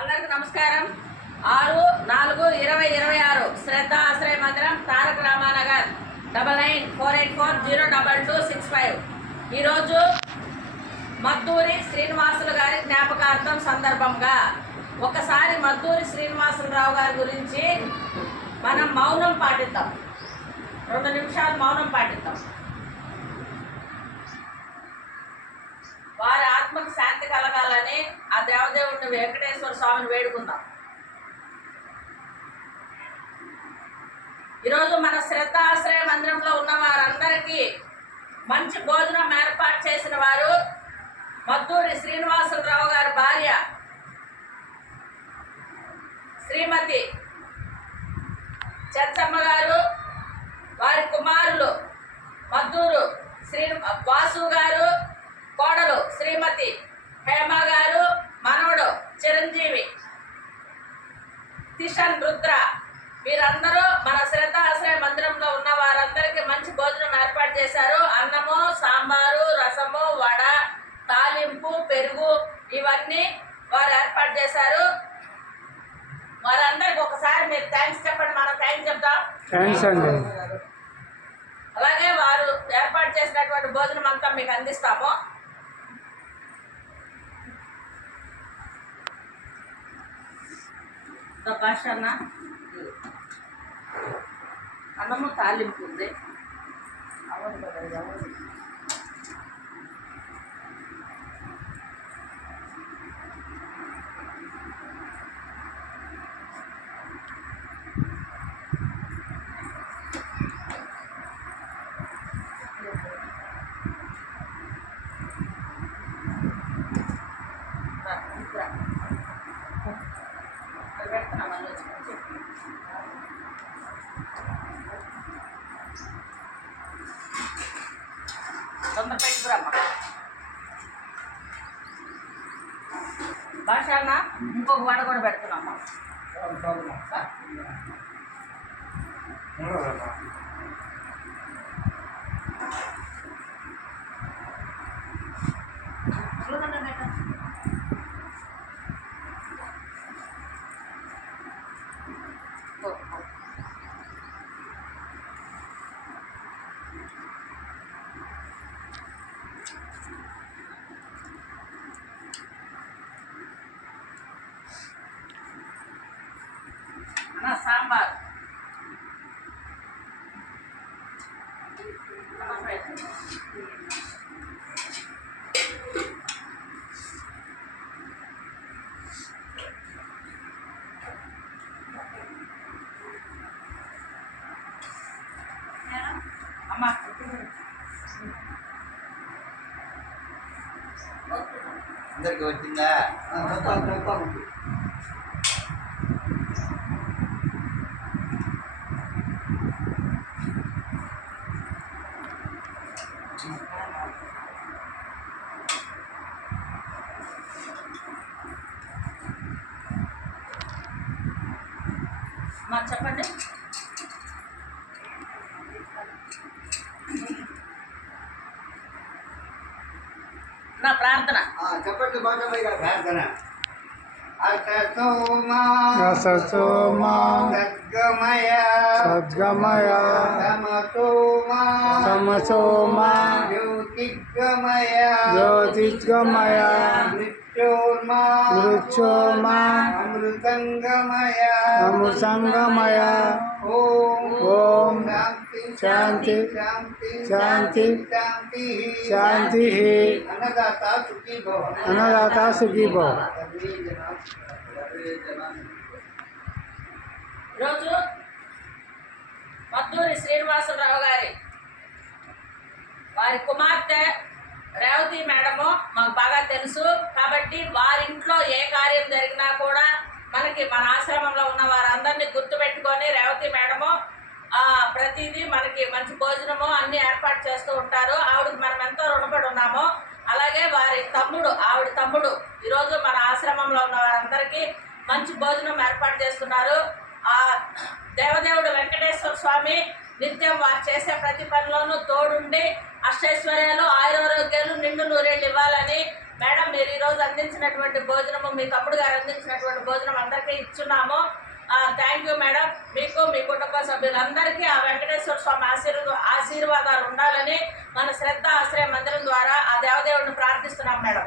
అందరికి నమస్కారం. 6/4/2026 శ్రద్ధ ఆశ్రయ మందిరం, తారక రామానగర్ 9948402265. ఈరోజు మద్దూరి శ్రీనివాసులు గారి జ్ఞాపకార్థం సందర్భంగా ఒకసారి మద్దూరి శ్రీనివాసులరావు గారి గురించి మనం మౌనం పాటిద్దాం. 2 నిమిషాలు మౌనం పాటిద్దాం. వారి ఆత్మకు శాంతి కలగాలని ఆ దేవదేవుడిని వెంకటేశ్వర స్వామిని వేడుకుందాం. ఈరోజు మన శ్రద్ధ ఆశ్రయ మందిరంలో ఉన్న వారందరికీ మంచి భోజనం ఏర్పాటు చేసిన వారు మద్దూరి శ్రీనివాసులరావు గారి భార్య శ్రీమతి చచ్చమ్మ గారు, వారి కుమారులు మద్దూరు వాసు గారు, కోడలు శ్రీమతి హేమ గారు, మనవడు చిరంజీవి కిషన్ రుద్ర, వీరందరూ మన శ్రద్ధ ఆశ్రయ మందిరంలో ఉన్న వారందరికీ మంచి భోజనం ఏర్పాటు చేశారు. అన్నము, సాంబారు, రసము, వడ, తాలింపు, పెరుగు ఇవన్నీ వారు ఏర్పాటు చేశారు. వారందరికి ఒకసారి మీరు థ్యాంక్స్ చెప్పండి. మనం థ్యాంక్స్ చెప్తాం. అలాగే వారు ఏర్పాటు చేసినటువంటి భోజనం అంతా మీకు అందిస్తాము. భాష అన్నము తాలింపు ఉంది. అవును కదా, అవును. తొందర పెట్టుకురమ్మా భాష అన్న. ఇంకొక వడ కూడా పెడుతున్నామ్మా. సాంబార్ అమ్మా. అందరికి వచ్చిందా? మా చెప్పండి. నా ప్రార్థన చెప్పండి. ప్రార్థన. సద్గమయ సమసోమా జ్యోతిర్గమయ మృత్యోర్మా అమృతంగమయ. ఓం శాంతి శాంతి శాంతి. అన్నదాత సుఖీ భవ. ఈరోజు మద్దూరి శ్రీనివాసులరావు గారి వారి కుమార్తె రేవతి మేడము మాకు బాగా తెలుసు. కాబట్టి వారింట్లో ఏ కార్యం జరిగినా కూడా మనకి మన ఆశ్రమంలో ఉన్న వారందరినీ గుర్తుపెట్టుకొని రేవతి మేడము ప్రతిదీ మనకి మంచి భోజనము అన్ని ఏర్పాటు చేస్తూ ఉంటారు. ఆవిడకి మనం ఎంతో రుణపడి ఉన్నాము. అలాగే వారి తమ్ముడు, ఆవిడ తమ్ముడు ఈరోజు మన ఆశ్రమంలో ఉన్న వారందరికీ మంచి భోజనం ఏర్పాటు చేస్తున్నారు. ఆ దేవదేవుడు వెంకటేశ్వర స్వామి నిత్యం వారు చేసే ప్రతి పనిలోనూ తోడుండి అష్టైశ్వర్యాలు ఆయురారోగ్యాలు నిండు నూరేళ్ళు ఇవ్వాలని మేడం మీరు ఈరోజు అందించినటువంటి భోజనము మీ తమ్ముడు గారు అందించినటువంటి భోజనం అందరికీ ఇచ్చున్నాము. Thank you madam. మీకు మీ కుటుంబ సభ్యులందరికీ ఆ వెంకటేశ్వర స్వామి ఆశీర్వాదాలు ఉండాలని మన శ్రద్ధ ఆశ్రయ మందిరం ద్వారా ఆ దేవదేవుడిని ప్రార్థిస్తున్నాం మేడం.